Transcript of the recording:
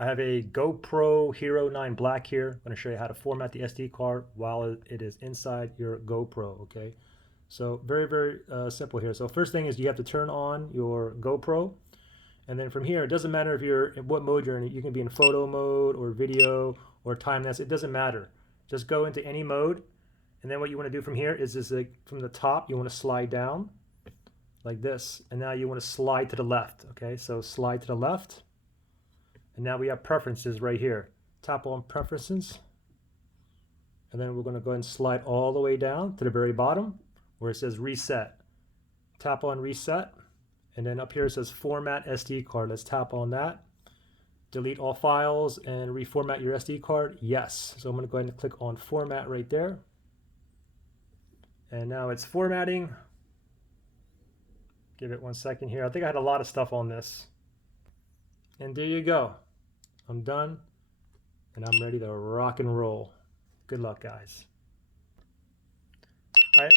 I have a GoPro Hero 9 Black here. I'm going to show you how to format the SD card while it is inside your GoPro, okay? So very simple here. So first thing is you have to turn on your GoPro, and then from here, it doesn't matter if you're in what mode you're in. You can be in photo mode or video or time lapse. It doesn't matter. Just go into any mode, and then what you want to do from here is like from the top, you want to slide down like this, and now you want to slide to the left, okay? So slide to the left. And now we have preferences right here. Tap on preferences. And then we're going to go ahead and slide all the way down to the very bottom where it says reset. Tap on reset. And then up here it says format SD card. Let's tap on that. Delete all files and reformat your SD card. Yes. So I'm going to go ahead and click on format right there. And now it's formatting. Give it 1 second here. I think I had a lot of stuff on this. And there you go. I'm done, and I'm ready to rock and roll. Good luck, guys. All right.